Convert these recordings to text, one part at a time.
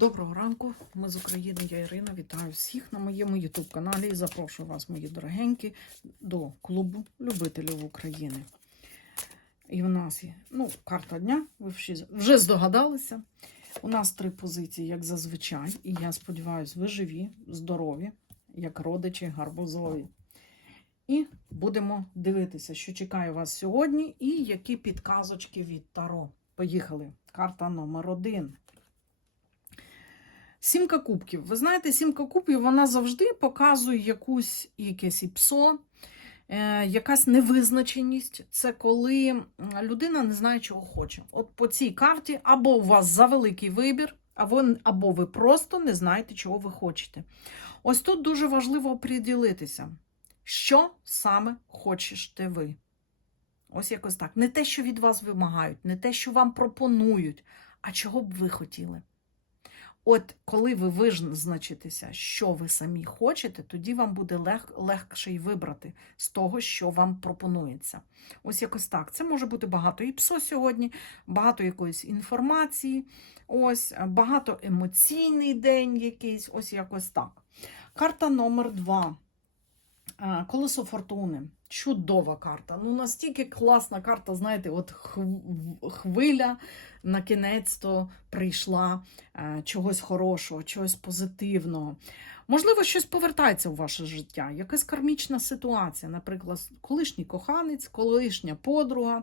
Доброго ранку, ми з України, я Ірина. Вітаю всіх на моєму YouTube каналі і запрошую вас, мої дорогенькі, до клубу любителів України. І в нас є ну, карта дня, ви вже здогадалися. У нас три позиції, як зазвичай, і я сподіваюся, ви живі, здорові, як родичі гарбузові. І будемо дивитися, що чекає вас сьогодні, і які підказочки від Таро. Поїхали. Карта номер один. Сімка кубків. Ви знаєте, сімка кубків вона завжди показує якусь якесь іпсо, е, якась невизначеність. Це коли людина не знає, чого хоче. От по цій карті або у вас завеликий вибір, або, ви просто не знаєте, чого ви хочете. Ось тут дуже важливо оприділитися, що саме хочете ви. Ось якось так. Не те, що від вас вимагають, не те, що вам пропонують, а чого б ви хотіли. От коли ви визначитеся, що ви самі хочете, тоді вам буде лег, легше й вибрати з того, що вам пропонується. Ось якось так. Це може бути багато іпсо сьогодні, багато якоїсь інформації, ось багато емоційний день якийсь, ось якось так. Карта номер два. Е, Колесо фортуни. Чудова карта. Ну, настільки класна карта, знаєте, от хвиля на кінець-то прийшла е, чогось хорошого, чогось позитивного. Можливо, щось повертається у ваше життя, якась кармічна ситуація, наприклад, колишній коханець, колишня подруга,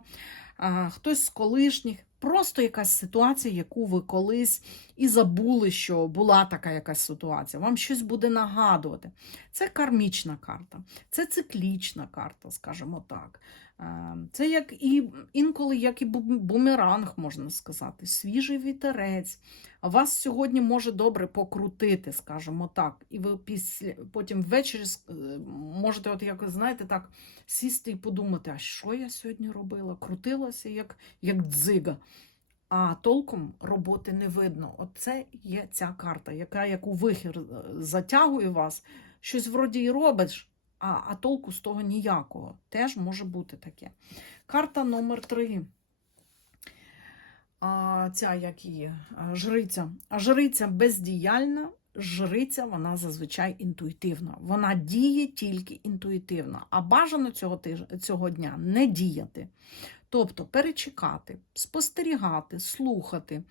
е, хтось з колишніх. Просто якась ситуація, яку ви колись і забули, що була така якась ситуація. Вам щось буде нагадувати. Це кармічна карта, це циклічна карта, скажімо так. Е, Це як і інколи як і бумеранг, можна сказати, свіжий вітерець. Вас сьогодні може добре покрутити, скажімо так. І ви після потім ввечері е, можете, от як знаєте, так сісти і подумати, а що я сьогодні робила? Крутилася як, як дзига. А толком роботи не видно. Оце є ця карта, яка як у вихір е, затягує вас, щось вроді і робиш, а, а толку з того ніякого. Теж може бути таке. Карта номер три. А, ця як її жриця. А жриця бездіяльна, жриця вона зазвичай інтуїтивна. Вона діє тільки інтуїтивно, а бажано цього, тиж- цього дня не діяти. Тобто перечекати, спостерігати, слухати,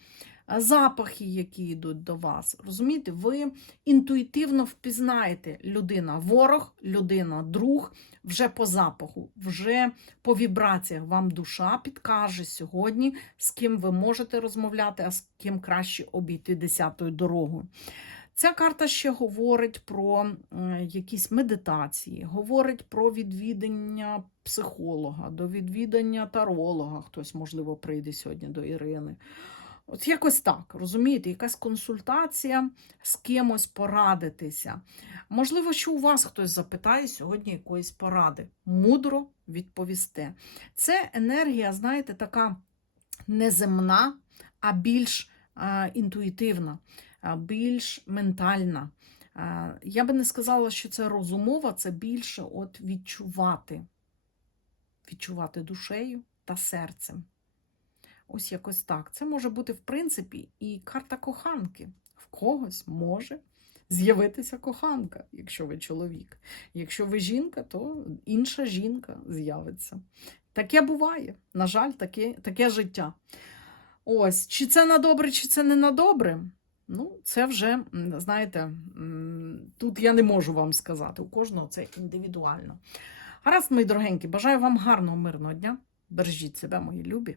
запахи, які йдуть до вас. Розумієте, ви інтуїтивно впізнаєте людина ворог, людина друг вже по запаху, вже по вібраціях вам душа підкаже сьогодні, з ким ви можете розмовляти, а з ким краще обійти десятою дорогою. Ця карта ще говорить про якісь медитації, говорить про відвідання психолога, до відвідання таролога. Хтось, можливо, прийде сьогодні до Ірини. От якось так, розумієте, якась консультація з кимось порадитися. Можливо, що у вас хтось запитає сьогодні якоїсь поради. Мудро відповісте. Це енергія, знаєте, така неземна, а більш інтуїтивна, більш ментальна. Я би не сказала, що це розумова, це більше от відчувати, відчувати душею та серцем. Ось якось так. Це може бути, в принципі, і карта коханки. В когось може з'явитися коханка, якщо ви чоловік. Якщо ви жінка, то інша жінка з'явиться. Таке буває. На жаль, таке, таке життя. Ось, чи це на добре, чи це не на добре? Ну, це вже, знаєте, тут я не можу вам сказати. У кожного це індивідуально. Гаразд, мої дорогенькі, бажаю вам гарного, мирного дня. Бережіть себе, мої любі,